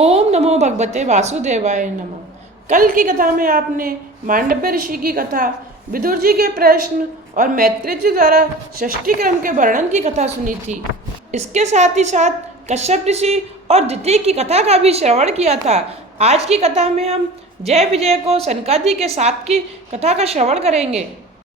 ओम नमो भगवते वासुदेवाय नमः। कल की कथा में आपने मांडव्य ऋषि की कथा, विदुर जी के प्रश्न और मैत्रेय जी द्वारा षष्ठी क्रम के वर्णन की कथा सुनी थी। इसके साथ ही साथ कश्यप ऋषि और द्वितीय की कथा का भी श्रवण किया था। आज की कथा में हम जय विजय को सनकादि के साथ की कथा का श्रवण करेंगे।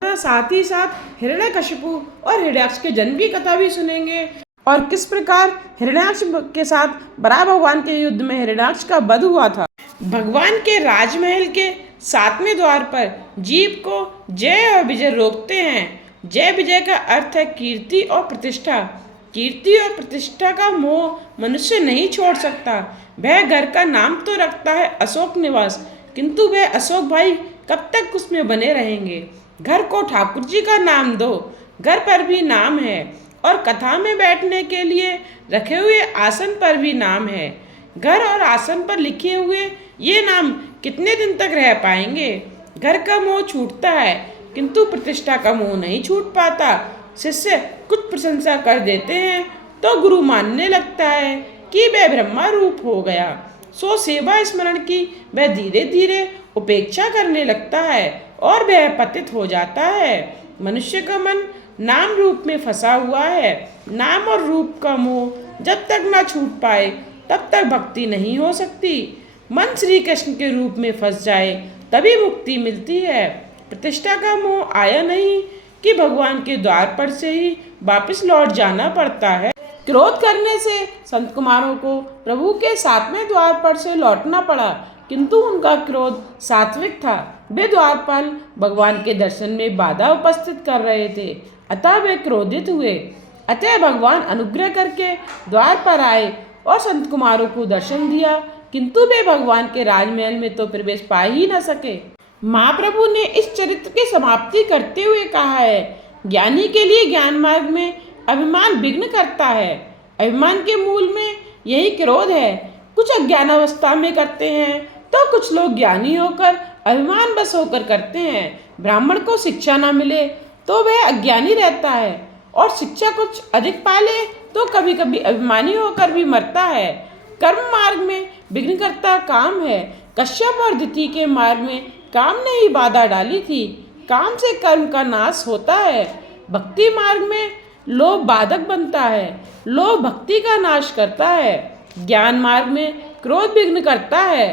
साथ ही साथ हिरण्यकशिपु और हिरण्याक्ष के जन्म की कथा भी सुनेंगे और किस प्रकार हिरण्याक्ष के साथ बराह भगवान के युद्ध में हिरण्याक्ष का वध हुआ था। भगवान के राजमहल के 7वें द्वार पर जीव को जय और विजय रोकते हैं। जय विजय का अर्थ है कीर्ति और प्रतिष्ठा। कीर्ति और प्रतिष्ठा का मोह मनुष्य नहीं छोड़ सकता। वह घर का नाम तो रखता है अशोक निवास, किंतु वह अशोक भाई कब तक उसमें बने रहेंगे। घर को ठाकुर जी का नाम दो, घर पर भी नाम है और कथा में बैठने के लिए रखे हुए आसन पर भी नाम है। घर और आसन पर लिखे हुए ये नाम कितने दिन तक रह पाएंगे। घर का मोह छूटता है किंतु प्रतिष्ठा का मोह नहीं छूट पाता। शिष्य कुछ प्रशंसा कर देते हैं तो गुरु मानने लगता है कि वह ब्रह्मा रूप हो गया। सो सेवा स्मरण की वह धीरे धीरे उपेक्षा करने लगता है और वह पतित हो जाता है। मनुष्य का मन नाम रूप में फंसा हुआ है। नाम और रूप का मोह जब तक ना छूट पाए तब तक भक्ति नहीं हो सकती। मन श्री कृष्ण के रूप में फंस जाए तभी मुक्ति मिलती है। प्रतिष्ठा का मोह आया नहीं कि भगवान के द्वार पर से ही वापस लौट जाना पड़ता है। क्रोध करने से संत कुमारों को प्रभु के 7वें द्वार पर से लौटना पड़ा, किंतु उनका क्रोध सात्विक था। वे द्वारपाल भगवान के दर्शन में बाधा उपस्थित कर रहे थे, अतः वे क्रोधित हुए। अतः भगवान अनुग्रह करके द्वार पर आए और संत कुमारों को दर्शन दिया, किंतु वे भगवान के राजमहल में तो प्रवेश पा ही न सके। महाप्रभु ने इस चरित्र की समाप्ति करते हुए कहा है, ज्ञानी के लिए ज्ञान मार्ग में अभिमान विघ्न करता है। अभिमान के मूल में यही क्रोध है। कुछ अज्ञान अवस्था में करते हैं तो कुछ लोग ज्ञानी होकर अभिमान बस होकर करते हैं। ब्राह्मण को शिक्षा न मिले तो वह अज्ञानी रहता है और शिक्षा कुछ अधिक पाले तो कभी कभी अभिमानी होकर भी मरता है। कर्म मार्ग में विघ्न करता काम है। कश्यप और दिति के मार्ग में काम ने ही बाधा डाली थी। काम से कर्म का नाश होता है। भक्ति मार्ग में लोभ बाधक बनता है। लोभ भक्ति का नाश करता है। ज्ञान मार्ग में क्रोध विघ्न करता है।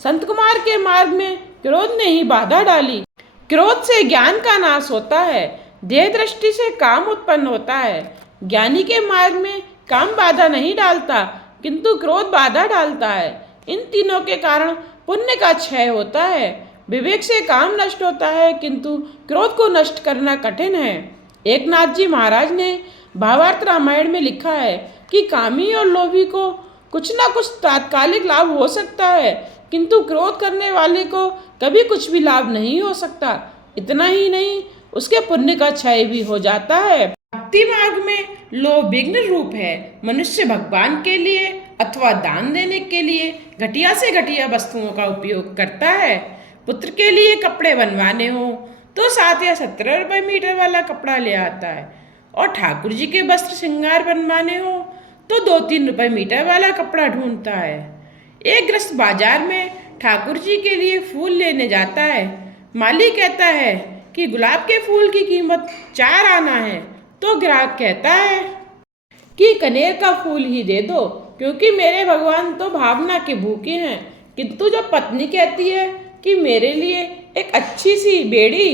संत कुमार के मार्ग में क्रोध ने ही बाधा डाली। क्रोध से ज्ञान का नाश होता है। देह दृष्टि से काम उत्पन्न होता है। ज्ञानी के मार्ग में काम बाधा नहीं डालता, किंतु क्रोध बाधा डालता है। इन तीनों के कारण पुण्य का क्षय होता है। विवेक से काम नष्ट होता है, किंतु क्रोध को नष्ट करना कठिन है। एकनाथ जी महाराज ने भावार्थ रामायण में लिखा है कि कामी और लोभी को कुछ ना कुछ तात्कालिक लाभ हो सकता है, किंतु क्रोध करने वाले को कभी कुछ भी लाभ नहीं हो सकता। इतना ही नहीं, उसके पुण्य का क्षय भी हो जाता है। भक्ति मार्ग में लोभ विघ्न रूप है। मनुष्य भगवान के लिए अथवा दान देने के लिए घटिया से घटिया वस्तुओं का उपयोग करता है। पुत्र के लिए कपड़े बनवाने हो तो 7 या 17 रुपये मीटर वाला कपड़ा ले आता है, और ठाकुर जी के वस्त्र श्रृंगार बनवाने हो तो 2-3 रुपये मीटर वाला कपड़ा ढूंढता है। एक गृहस्थ बाजार में ठाकुर जी के लिए फूल लेने जाता है। माली कहता है कि गुलाब के फूल की कीमत 4 आना है, तो ग्राहक कहता है कि कनेर का फूल ही दे दो, क्योंकि मेरे भगवान तो भावना के भूखे हैं। किंतु जब पत्नी कहती है कि मेरे लिए एक अच्छी सी बेड़ी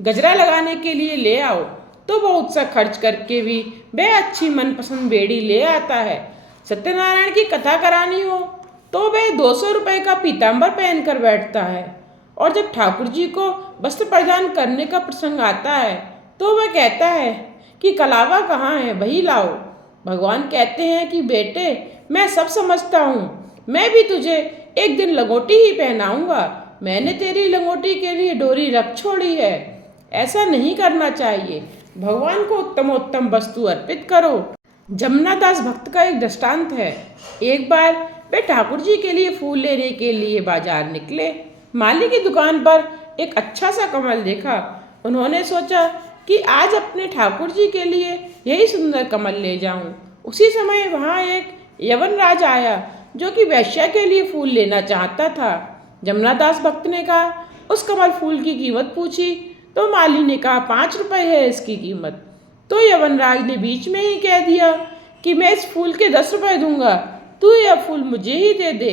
गजरा लगाने के लिए ले आओ, तो बहुत सा खर्च करके भी वह अच्छी मनपसंद बेड़ी ले आता है। सत्यनारायण की कथा करानी हो तो वह 200 रुपये का पीताम्बर पहन कर बैठता है, और जब ठाकुर जी को वस्त्र प्रदान करने का प्रसंग आता है तो वह कहता है कि कलावा कहाँ है, वही लाओ। भगवान कहते हैं कि बेटे, मैं सब समझता हूँ, मैं भी तुझे एक दिन लंगोटी ही पहनाऊंगा। मैंने तेरी लंगोटी के लिए डोरी रख छोड़ी है। ऐसा नहीं करना चाहिए। भगवान को उत्तमोत्तम वस्तु अर्पित करो। जमुना दास भक्त का एक दृष्टांत है। एक बार वे ठाकुर जी के लिए फूल लेने के लिए बाजार निकले। माली की दुकान पर एक अच्छा सा कमल देखा। उन्होंने सोचा कि आज अपने ठाकुर जी के लिए यही सुंदर कमल ले जाऊं। उसी समय वहाँ एक यवन राज आया जो कि वैश्या के लिए फूल लेना चाहता था। जमुनादास भक्त ने कहा, उस कमल फूल की कीमत पूछी तो माली ने कहा 5 रुपए है इसकी कीमत। तो यवनराज ने बीच में ही कह दिया कि मैं इस फूल के 10 रुपए दूंगा, तू यह फूल मुझे ही दे दे।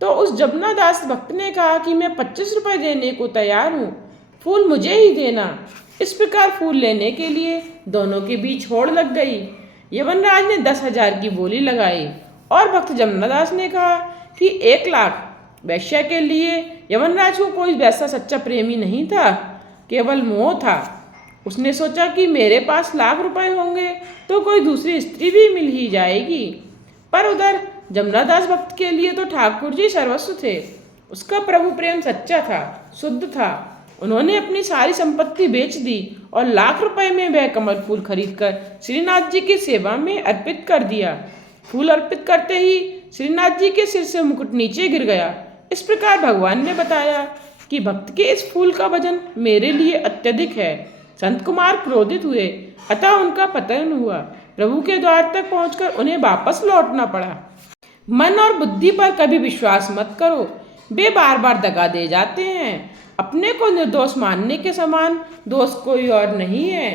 तो उस जमुनादास भक्त ने कहा कि मैं 25 रुपए देने को तैयार हूँ, फूल मुझे ही देना। इस प्रकार फूल लेने के लिए दोनों के बीच होड़ लग गई। यवनराज ने 10,000 की बोली लगाई और भक्त जमुनादास ने कहा कि 1 लाख। वैश्या के लिए यवनराज को कोई वैसा सच्चा प्रेमी नहीं था, केवल मोह था। उसने सोचा कि मेरे पास लाख रुपए होंगे तो कोई दूसरी स्त्री भी मिल ही जाएगी। पर उधर जमुनादास भक्त के लिए तो ठाकुर जी सर्वस्व थे। उसका प्रभु प्रेम सच्चा था, शुद्ध था। उन्होंने अपनी सारी संपत्ति बेच दी और लाख रुपए में वह कमल फूल खरीदकर श्रीनाथ जी की सेवा में अर्पित कर दिया। फूल अर्पित करते ही श्रीनाथ जी के सिर से मुकुट नीचे गिर गया। इस प्रकार भगवान ने बताया कि भक्त के इस फूल का वजन मेरे लिए अत्यधिक है। संत कुमार क्रोधित हुए, अतः उनका पतन हुआ। प्रभु के द्वार तक पहुंचकर उन्हें वापस लौटना पड़ा। मन और बुद्धि पर कभी विश्वास मत करो, वे बार बार दगा दे जाते हैं। अपने को निर्दोष मानने के समान दोष कोई और नहीं है।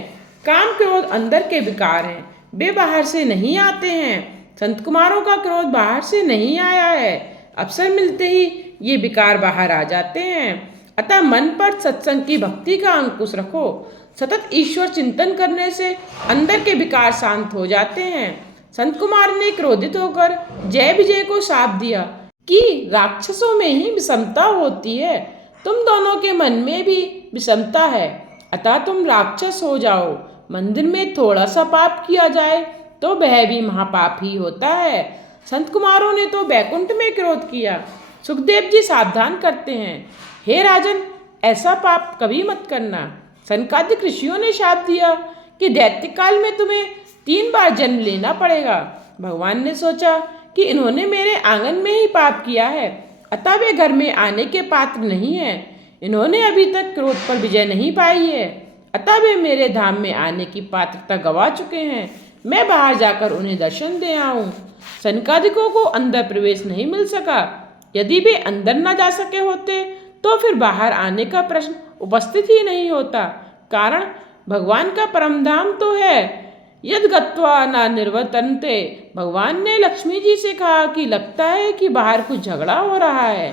काम क्रोध अंदर के विकार हैं, वे बाहर से नहीं आते हैं। संत कुमारों का क्रोध बाहर से नहीं आया है, अवसर मिलते ही ये विकार बाहर आ जाते हैं। अतः मन पर सत्संग की भक्ति का अंकुश रखो। सतत ईश्वर चिंतन करने से अंदर के विकार शांत हो जाते हैं। संत कुमार ने क्रोधित होकर जय विजय को शाप दिया कि राक्षसों में ही विषमता होती है, तुम दोनों के मन में भी विषमता है, अतः तुम राक्षस हो जाओ। मंदिर में थोड़ा सा पाप किया जाए तो वह भी महापाप ही होता है। संत कुमारों ने तो बैकुंठ में क्रोध किया। सुखदेव जी सावधान करते हैं, हे राजन, ऐसा पाप कभी मत करना। सनकादिक ऋषियों ने शाप दिया कि दैत्य काल में तुम्हें 3 बार जन्म लेना पड़ेगा। भगवान ने सोचा कि इन्होंने मेरे आंगन में ही पाप किया है, अतः वे घर में आने के पात्र नहीं है। इन्होंने अभी तक क्रोध पर विजय नहीं पाई है, अतः वे मेरे धाम में आने की पात्रता गवा चुके हैं। मैं बाहर जाकर उन्हें दर्शन दे आऊं। सनकादिकों को अंदर प्रवेश नहीं मिल सका। यदि वे अंदर न जा सके होते तो फिर बाहर आने का प्रश्न उपस्थित ही नहीं होता। कारण भगवान का परम धाम तो है। यद गत्वा न निर्वर्तन्ते। भगवान ने लक्ष्मी जी से कहा कि लगता है कि बाहर कुछ झगड़ा हो रहा है।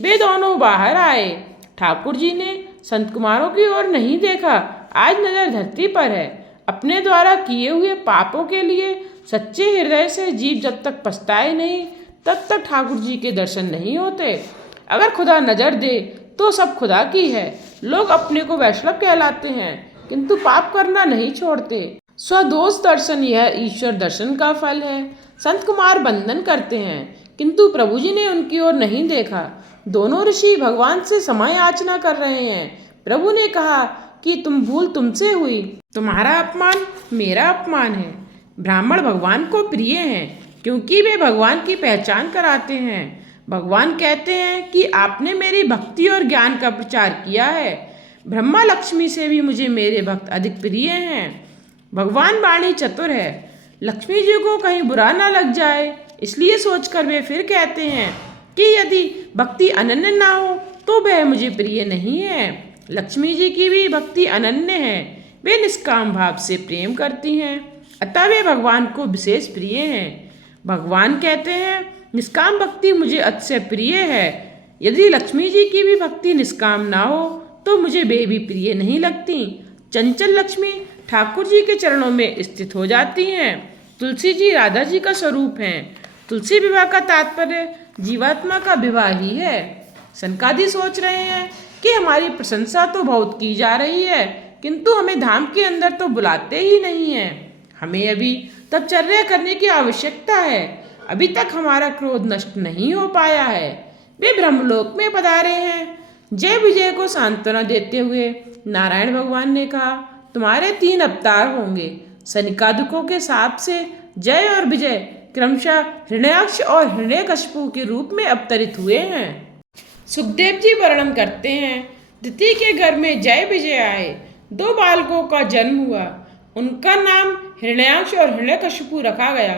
वे दोनों बाहर आए। ठाकुर जी ने संत कुमारों की ओर नहीं देखा, आज नजर धरती पर है। अपने द्वारा किए हुए पापों के लिए सच्चे हृदय से जीव जब तक पछताए नहीं तब तक ठाकुर जी के दर्शन नहीं होते। अगर खुदा नजर दे तो सब खुदा की है। लोग अपने को वैष्णव कहलाते हैं किंतु पाप करना नहीं छोड़ते। स्वदोष दर्शन यह ईश्वर दर्शन का फल है। संत कुमार बंदन करते हैं किंतु प्रभु जी ने उनकी ओर नहीं देखा। दोनों ऋषि भगवान से समय याचना कर रहे हैं। प्रभु ने कहा कि तुम भूल तुमसे हुई, तुम्हारा अपमान मेरा अपमान है। ब्राह्मण भगवान को प्रिय हैं क्योंकि वे भगवान की पहचान कराते हैं। भगवान कहते हैं कि आपने मेरी भक्ति और ज्ञान का प्रचार किया है। ब्रह्मा लक्ष्मी से भी मुझे मेरे भक्त अधिक प्रिय हैं। भगवान वाणी चतुर है, लक्ष्मी जी को कहीं बुरा ना लग जाए इसलिए सोचकर वे फिर कहते हैं कि यदि भक्ति अनन्य ना हो तो वह मुझे प्रिय नहीं है। लक्ष्मी जी की भी भक्ति अनन्य है, वे निष्काम भाव से प्रेम करती हैं, अतः वे भगवान को विशेष प्रिय हैं। भगवान कहते हैं निष्काम भक्ति मुझे अतिशय प्रिय है। यदि लक्ष्मी जी की भी भक्ति निष्काम ना हो तो मुझे वे भी प्रिय नहीं लगती। चंचल लक्ष्मी ठाकुर जी के चरणों में स्थित हो जाती हैं। तुलसी जी राधा जी का स्वरूप हैं। तुलसी विवाह का तात्पर्य जीवात्मा का विवाह ही है। सनकादि सोच रहे हैं कि हमारी प्रशंसा तो बहुत की जा रही है किंतु हमें धाम के अंदर तो बुलाते ही नहीं है। हमें अभी तपचर्या करने की आवश्यकता है। अभी तक हमारा क्रोध नष्ट नहीं हो पाया है। वे ब्रह्मलोक में पधारे हैं। जय विजय को सांत्वना देते हुए नारायण भगवान ने कहा, तुम्हारे 3 अवतार होंगे। सनकादिकों के शाप से जय और विजय क्रमशः हिरण्याक्ष और हिरण्यकशिपु के रूप में अवतरित हुए हैं। सुखदेव जी वर्णन करते हैं, दिति के घर में जय विजय आए। 2 बालकों का जन्म हुआ। उनका नाम हिरण्याक्ष और हिरण्यकशिपु रखा गया।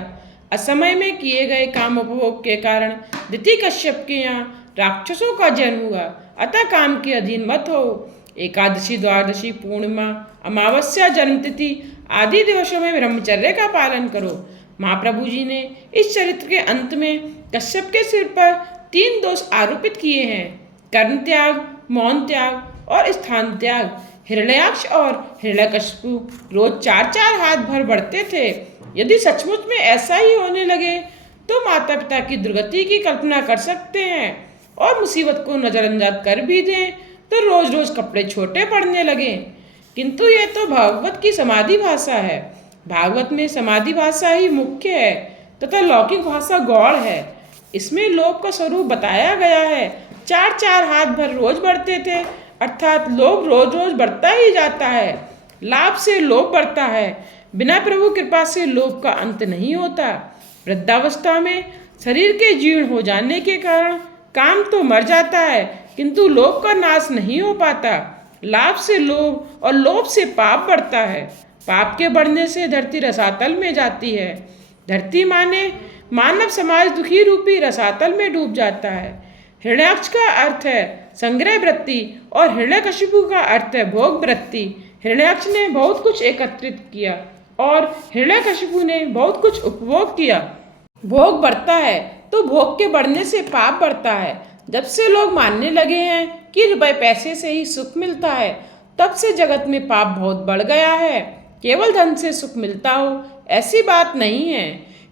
असमय में किए गए काम उपभोग के कारण दिति कश्यप के यहाँ राक्षसों का जन्म हुआ, अतः काम के अधीन मत हो। एकादशी, द्वादशी, पूर्णिमा, अमावस्या, जन्मतिथि आदि दिवसों में ब्रह्मचर्य का पालन करो। महाप्रभु जी ने इस चरित्र के अंत में कश्यप के सिर पर 3 दोष आरोपित किए हैं: कर्म त्याग, मौन त्याग और स्थान त्याग। हिरण्याक्ष और हिरण्यकशिपु रोज 4-4 हाथ भर बढ़ते थे। यदि सचमुच में ऐसा ही होने लगे तो माता पिता की दुर्गति की कल्पना कर सकते हैं, और मुसीबत को नजरअंदाज कर भी दें तो रोज रोज कपड़े छोटे पड़ने लगे। किंतु यह तो भागवत की समाधि भाषा है। भागवत में समाधि भाषा ही मुख्य है तथा लौकिक भाषा गौड़ है। इसमें लोभ का स्वरूप बताया गया है। 4-4 हाथ भर रोज बढ़ते थे, अर्थात लोभ रोज रोज बढ़ता ही जाता है। लाभ से लोभ बढ़ता है, बिना प्रभु कृपा से लोभ का अंत नहीं होता। वृद्धावस्था में शरीर के जीर्ण हो जाने के कारण काम तो मर जाता है, किंतु लोभ का नाश नहीं हो पाता। लाभ से लोभ और लोभ से पाप बढ़ता है। पाप के बढ़ने से धरती रसातल में जाती है। धरती माने मानव समाज दुखी रूपी रसातल में डूब जाता है। हिरण्याक्ष का अर्थ है संग्रह वृत्ति और हिरण्यकशिपु का अर्थ है भोग वृत्ति। हिरण्याक्ष ने बहुत कुछ एकत्रित किया और हिरण्यकशिपु ने बहुत कुछ उपभोग किया। भोग बढ़ता है तो भोग के बढ़ने से पाप बढ़ता है। जब से लोग मानने लगे हैं कि रुपए पैसे से ही सुख मिलता है, तब से जगत में पाप बहुत बढ़ गया है। केवल धन से सुख मिलता हो ऐसी बात नहीं है।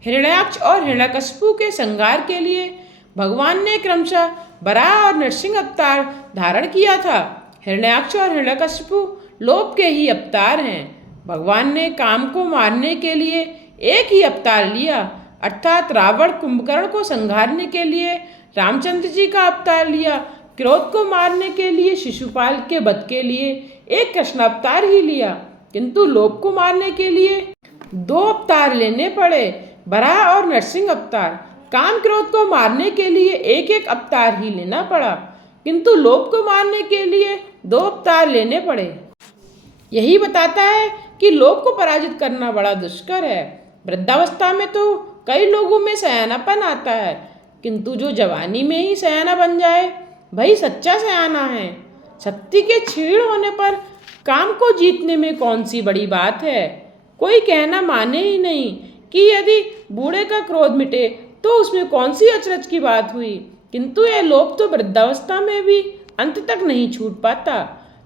हिरण्याक्ष और हिरण्यकशिपु के संहार के लिए भगवान ने क्रमशः वराह और नरसिंह अवतार धारण किया था। हिरण्याक्ष और हिरण्यकशिपु लोभ के ही अवतार हैं। भगवान ने काम को मारने के लिए एक ही अवतार लिया, अर्थात रावण कुंभकर्ण को संहारने के लिए रामचंद्र जी का अवतार लिया। क्रोध को मारने के लिए शिशुपाल के वध के लिए एक कृष्ण अवतार ही लिया, किंतु लोभ को मारने के लिए 2 अवतार लेने पड़े, वराह और नरसिंह अवतार। काम क्रोध को मारने के लिए एक एक अवतार ही लेना पड़ा, किंतु लोभ को मारने के लिए 2 अवतार लेने पड़े। यही बताता है कि लोभ को पराजित करना बड़ा दुष्कर है। वृद्धावस्था में तो कई लोगों में सयानापन आता है, किंतु जो जवानी में ही सयाना बन जाए वही सच्चा सयाना है। शक्ति के क्षीण होने पर काम को जीतने में कौन सी बड़ी बात है। कोई कहना माने ही नहीं कि यदि बूढ़े का क्रोध मिटे तो उसमें कौन सी अचरज की बात हुई, किंतु यह लोभ तो वृद्धावस्था में भी अंत तक नहीं छूट पाता।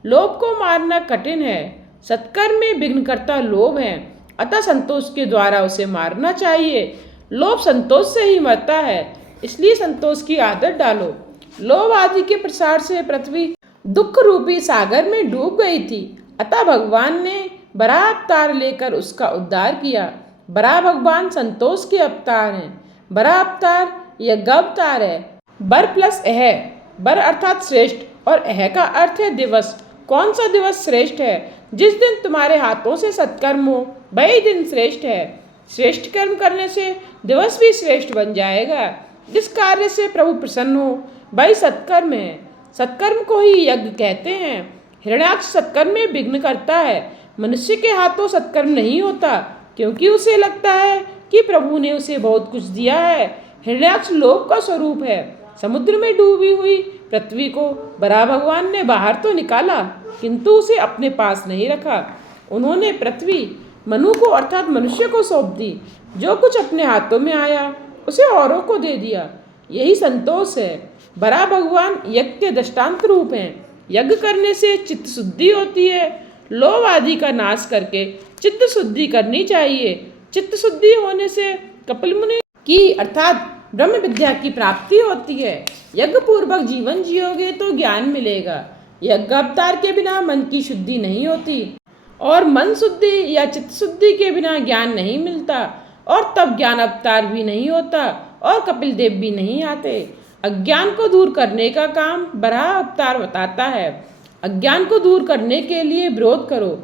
लोभ को मारना कठिन है। सत्कर्म में विघ्न करता लोभ है, अतः संतोष के द्वारा उसे मारना चाहिए। लोभ संतोष से ही मरता है, इसलिए संतोष की आदत डालो। लोभ आदि के प्रसार से पृथ्वी दुख रूपी सागर में डूब गई थी, अतः भगवान ने वराह अवतार लेकर उसका उद्धार किया। वराह भगवान संतोष के अवतार हैं। वराह अवतार यज्ञ अवतार है। बर प्लस अह, बर अर्थात श्रेष्ठ और अह का अर्थ है दिवस। कौन सा दिवस श्रेष्ठ है? जिस दिन तुम्हारे हाथों से सत्कर्म हो वही दिन श्रेष्ठ है। श्रेष्ठ कर्म करने से दिवस भी श्रेष्ठ बन जाएगा। जिस कार्य से प्रभु प्रसन्न हो वही सत्कर्म है। सत्कर्म को ही यज्ञ कहते हैं। हिरण्याक्ष सत्कर्म में विघ्न करता है। मनुष्य के हाथों सत्कर्म नहीं होता, क्योंकि उसे लगता है कि प्रभु ने उसे बहुत कुछ दिया है। हिरण्याक्ष लोभ का स्वरूप है। समुद्र में डूबी हुई पृथ्वी को वराह भगवान ने बाहर तो निकाला, किंतु उसे अपने पास नहीं रखा। उन्होंने पृथ्वी मनु को अर्थात मनुष्य को सौंप दी। जो कुछ अपने हाथों में आया उसे औरों को दे दिया। यही संतोष है। वराह भगवान यज्ञ के दृष्टांत रूप हैं। यज्ञ करने से चित्त शुद्धि होती है। लोभ आदि का नाश करके चित्त शुद्धि करनी चाहिए। चित्त शुद्धि होने से कपिल मुनि की अर्थात ब्रह्म विद्या की प्राप्ति होती है। यज्ञ पूर्वक जीवन जियोगे तो ज्ञान मिलेगा। यज्ञ अवतार के बिना मन की शुद्धि नहीं होती, और मन शुद्धि या चित्त शुद्धि के बिना ज्ञान नहीं मिलता, और तब ज्ञान अवतार भी नहीं होता और कपिल देव भी नहीं आते। अज्ञान को दूर करने का काम वराह अवतार बताता है। अज्ञान को दूर करने के लिए विरोध करो।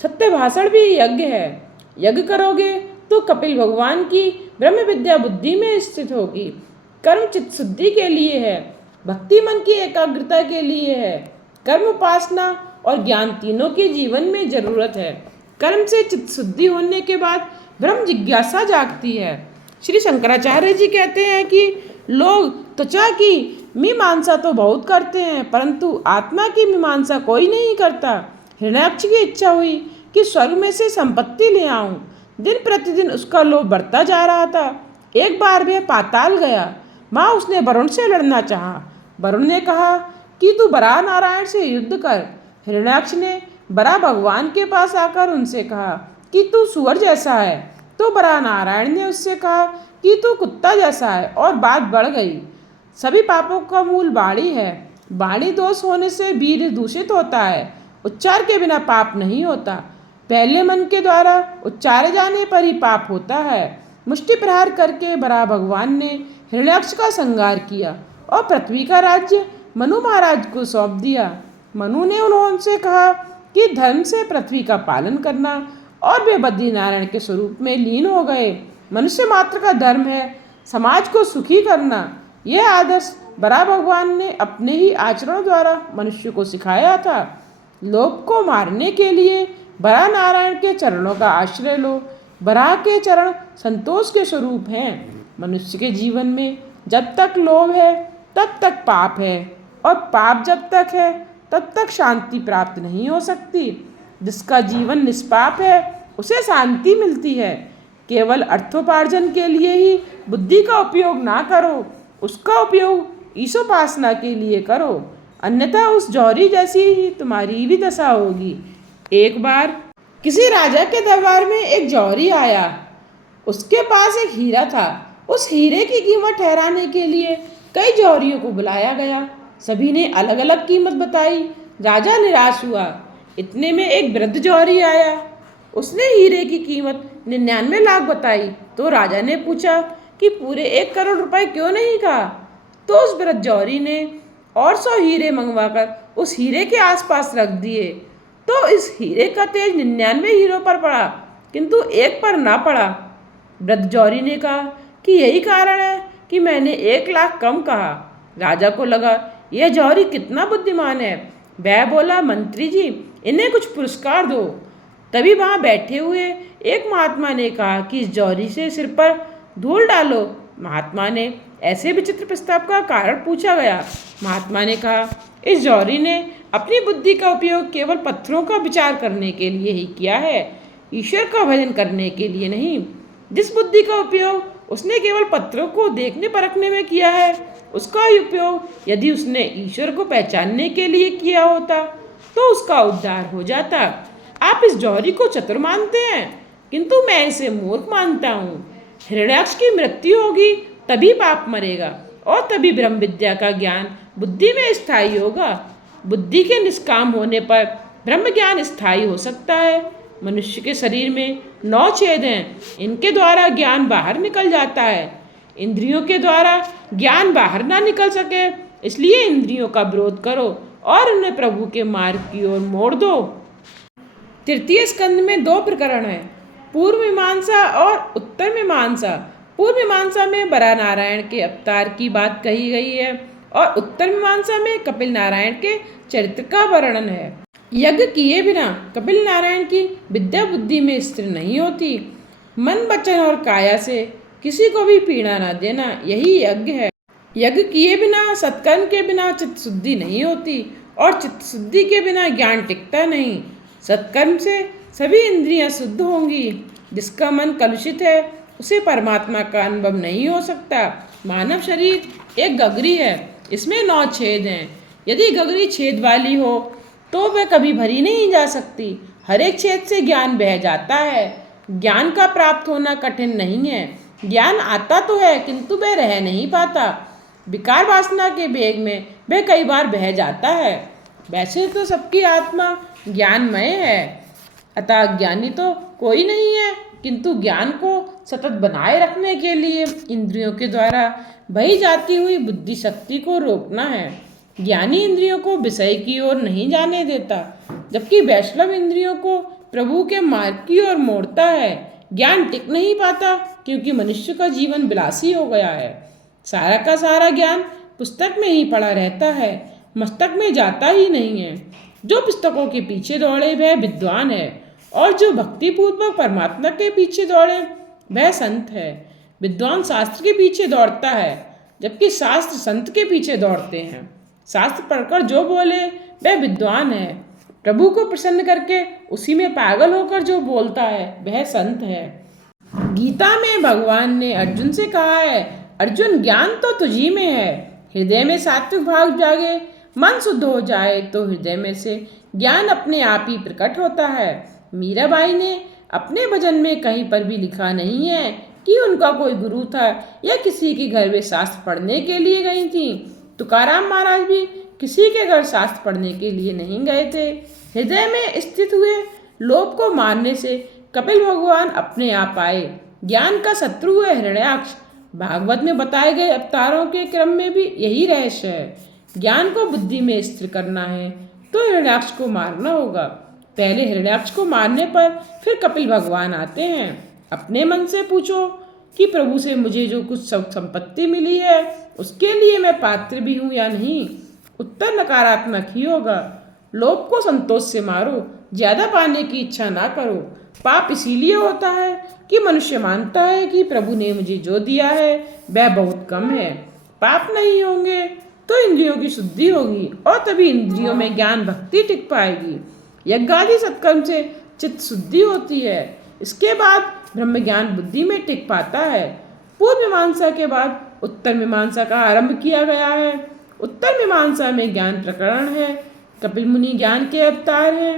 सत्य भाषण भी यज्ञ है। यज्ञ करोगे तो कपिल भगवान की ब्रह्म विद्या बुद्धि में स्थित होगी। कर्म चित्त शुद्धि के लिए है। भक्ति मन की एकाग्रता के लिए है। कर्म, उपासना और ज्ञान तीनों की जीवन में जरूरत है। कर्म से चित्त शुद्धि होने के बाद ब्रह्म जिज्ञासा जागती है। श्री शंकराचार्य जी कहते हैं कि लोग त्वचा की मीमांसा तो बहुत करते हैं, परंतु आत्मा की मीमांसा कोई नहीं करता। हिरण्याक्ष की इच्छा हुई कि स्वर्ग में से संपत्ति ले आऊं। दिन प्रतिदिन उसका लोभ बढ़ता जा रहा था। एक बार वह पाताल गया। वहाँ उसने वरुण से लड़ना चाहा। वरुण ने कहा कि तू बराह नारायण से युद्ध कर। हिरण्याक्ष ने बराह भगवान के पास आकर उनसे कहा कि तू सुअर जैसा है। तो बराह नारायण ने उससे कहा कि तू कुत्ता जैसा है, और बात बढ़ गई। सभी पापों का मूल वाणी है। वाणी दोष होने से वीर दूषित होता है। उच्चार के बिना पाप नहीं होता। पहले मन के द्वारा उच्चारे जाने पर ही पाप होता है। मुष्टि प्रहार करके बराह भगवान ने हिरण्याक्ष का संहार किया और पृथ्वी का राज्य मनु महाराज को सौंप दिया। मनु ने उनसे कहा कि धर्म से पृथ्वी का पालन करना, और वे बद्रीनारायण के स्वरूप में लीन हो गए। मनुष्य मात्र का धर्म है समाज को सुखी करना। यह आदर्श बराह भगवान ने अपने ही आचरण द्वारा मनुष्य को सिखाया था। लोभ को मारने के लिए बराह नारायण के चरणों का आश्रय लो। बराह के चरण संतोष के स्वरूप हैं। मनुष्य के जीवन में जब तक लोभ है तब तक पाप है, और पाप जब तक है तब तक शांति प्राप्त नहीं हो सकती। जिसका जीवन निष्पाप है उसे शांति मिलती है। केवल अर्थोपार्जन के लिए ही बुद्धि का उपयोग ना करो, उसका उपयोग ईशोपासना के लिए करो, अन्यथा उस जौहरी जैसी ही तुम्हारी भी दशा होगी। एक बार किसी राजा के दरबार में एक जौहरी आया। उसके पास एक हीरा था। उस हीरे की कीमत ठहराने के लिए कई जौहरियों को बुलाया गया। सभी ने अलग अलग कीमत बताई। राजा निराश हुआ। इतने में एक वृद्ध जौहरी आया। उसने हीरे की कीमत 99 लाख बताई। तो राजा ने पूछा कि पूरे 1 करोड़ रुपए क्यों नहीं कहा। तो उस वृद्ध जौहरी ने और 100 हीरे मंगवाकर उस हीरे के आसपास रख दिए। तो इस हीरे का तेज 99 हीरों पर पड़ा, किंतु एक पर ना पड़ा। वृद्ध जौहरी ने कहा कि यही कारण है कि मैंने 1 लाख कम कहा। राजा को लगा यह जौहरी कितना बुद्धिमान है। वह बोला, मंत्री जी, इन्हें कुछ पुरस्कार दो। तभी वहाँ बैठे हुए एक महात्मा ने कहा कि इस जौहरी से सिर पर धूल डालो। महात्मा ने ऐसे विचित्र प्रस्ताव का कारण पूछा गया। महात्मा ने कहा, इस जौहरी ने अपनी बुद्धि का उपयोग केवल पत्थरों का विचार करने के लिए ही किया है, ईश्वर का भजन करने के लिए नहीं। जिस बुद्धि का उपयोग उसने केवल पत्थरों को देखने परखने में किया है, उसका उपयोग यदि उसने ईश्वर को पहचानने के लिए किया होता तो उसका उद्धार हो जाता। आप इस जौहरी को चतुर मानते हैं, किंतु मैं इसे मूर्ख मानता हूँ। हिरण्याक्ष की मृत्यु होगी तभी पाप मरेगा, और तभी ब्रह्म विद्या का ज्ञान बुद्धि में स्थायी होगा। बुद्धि के निष्काम होने पर ब्रह्म ज्ञान स्थायी हो सकता है। मनुष्य के शरीर में 9 छेद हैं। इनके द्वारा ज्ञान बाहर निकल जाता है। इंद्रियों के द्वारा ज्ञान बाहर ना निकल सके, इसलिए इंद्रियों का विरोध करो और उन्हें प्रभु के मार्ग की ओर मोड़ दो। तृतीय स्कंद में 2 प्रकरण हैं, पूर्व मीमांसा और उत्तर मीमांसा। पूर्व मीमांसा में बराह नारायण के अवतार की बात कही गई है, और उत्तर मीमांसा में कपिल नारायण के चरित्र का वर्णन है। यज्ञ किए बिना कपिल नारायण की विद्या बुद्धि में स्थिर नहीं होती। मन, वचन और काया से किसी को भी पीड़ा न देना, यही यज्ञ है। यज्ञ किए बिना, सत्कर्म के बिना चित्त शुद्धि नहीं होती, और चित्त शुद्धि के बिना ज्ञान टिकता नहीं। सत्कर्म से सभी इंद्रियां शुद्ध होंगी। जिसका मन कलुषित है उसे परमात्मा का अनुभव नहीं हो सकता। मानव शरीर एक गगरी है, इसमें 9 छेद हैं। यदि गगरी छेद वाली हो तो वह कभी भरी नहीं जा सकती। हर एक छेद से ज्ञान बह जाता है। ज्ञान का प्राप्त होना कठिन नहीं है। ज्ञान आता तो है, किंतु वह रह नहीं पाता। विकार वासना के वेग में वह कई बार बह जाता है। वैसे तो सबकी आत्मा ज्ञानमय है, अतः ज्ञानी तो कोई नहीं है, किंतु ज्ञान को सतत बनाए रखने के लिए इंद्रियों के द्वारा बही जाती हुई बुद्धि शक्ति को रोकना है। ज्ञानी इंद्रियों को विषय की ओर नहीं जाने देता, जबकि वैष्णव इंद्रियों को प्रभु के मार्ग की ओर मोड़ता है। ज्ञान टिक नहीं पाता, क्योंकि मनुष्य का जीवन विलासी हो गया है। सारा का सारा ज्ञान पुस्तक में ही पड़ा रहता है, मस्तक में जाता ही नहीं है। जो पुस्तकों के पीछे दौड़े वह विद्वान है, और जो भक्तिपूर्वक परमात्मा के पीछे दौड़े वह संत है। विद्वान शास्त्र के पीछे दौड़ता है, जबकि शास्त्र संत के पीछे दौड़ते हैं। शास्त्र पढ़कर जो बोले वह विद्वान है। प्रभु को प्रसन्न करके उसी में पागल होकर जो बोलता है वह संत है। गीता में भगवान ने अर्जुन से कहा है, अर्जुन ज्ञान तो तुझी में है। हृदय में सात्विक भाव जागे, मन शुद्ध हो जाए तो हृदय में से ज्ञान अपने आप ही प्रकट होता है। मीराबाई ने अपने भजन में कहीं पर भी लिखा नहीं है कि उनका कोई गुरु था या किसी के घर वे शास्त्र पढ़ने के लिए गई थी। तुकाराम महाराज भी किसी के घर शास्त्र पढ़ने के लिए नहीं गए थे। हृदय में स्थित हुए लोभ को मारने से कपिल भगवान अपने आप आए। ज्ञान का शत्रु है हिरण्याक्ष। भागवत में बताए गए अवतारों के क्रम में भी यही रहस्य है। ज्ञान को बुद्धि में स्थिर करना है तो हिरण्याक्ष को मारना होगा। पहले हिरण्याक्ष को मारने पर फिर कपिल भगवान आते हैं। अपने मन से पूछो कि प्रभु से मुझे जो कुछ संपत्ति मिली है उसके लिए मैं पात्र भी हूँ या नहीं। उत्तर नकारात्मक ही होगा। लोभ को संतोष से मारो, ज्यादा पाने की इच्छा ना करो। पाप इसीलिए होता है कि मनुष्य मानता है कि प्रभु ने मुझे जो दिया है वह बहुत कम है। पाप नहीं होंगे तो इंद्रियों की शुद्धि होगी और तभी इंद्रियों में ज्ञान भक्ति टिक पाएगी। यज्ञादि सत्कर्म से चित्त शुद्धि होती है। इसके बाद ब्रह्म ज्ञान बुद्धि में टिक पाता है। पूर्व मीमांसा के बाद उत्तर मीमांसा का आरंभ किया गया है। उत्तर मीमांसा में ज्ञान प्रकरण है। कपिल मुनि ज्ञान के अवतार हैं।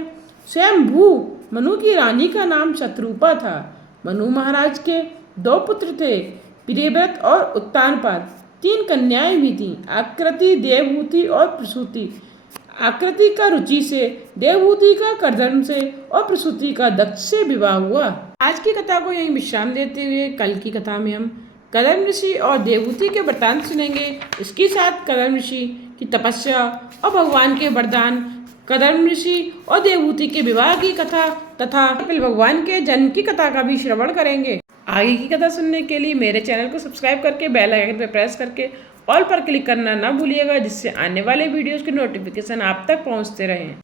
स्वयं भू मनु की रानी का नाम शत्रुपा था। मनु महाराज के 2 पुत्र थे, प्रियव्रत और उत्तानपाद। 3 कन्याएं भी थीं, आकृति, देवहूति और प्रसूति। आकृति का रुचि से, देवहूति का कर्दम से और प्रसूति का दक्ष से विवाह हुआ। आज की कथा को यहीं विश्राम देते हुए कल की कथा में हम कर्दम ऋषि और देवहूति के वृत्तांत सुनेंगे। इसके साथ कर्दम ऋषि की तपस्या और भगवान के वरदान, कर्दम ऋषि और देवहूति के विवाह की कथा तथा कपिल भगवान के जन्म की कथा का भी श्रवण करेंगे। आगे की कथा सुनने के लिए मेरे चैनल को सब्सक्राइब करके बेल आइकन पर प्रेस करके ऑल पर क्लिक करना ना भूलिएगा, जिससे आने वाले वीडियोस की नोटिफिकेशन आप तक पहुंचते रहें।